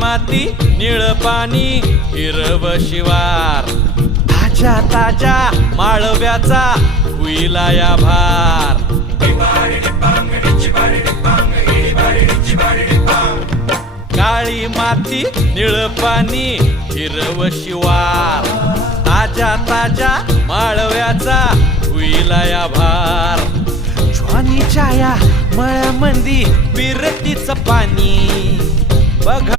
माती निळ पाणी हिरव शिवार, ताज्या ताज्या माळव्याचा हुईला या भार. काळी माती निळ पाणी हिरव शिवार, ताज्या ताज्या माळव्याचा हुईला या भार. ज्वानीच्या या मळ्यामंदी विरतीच पाणी बघ.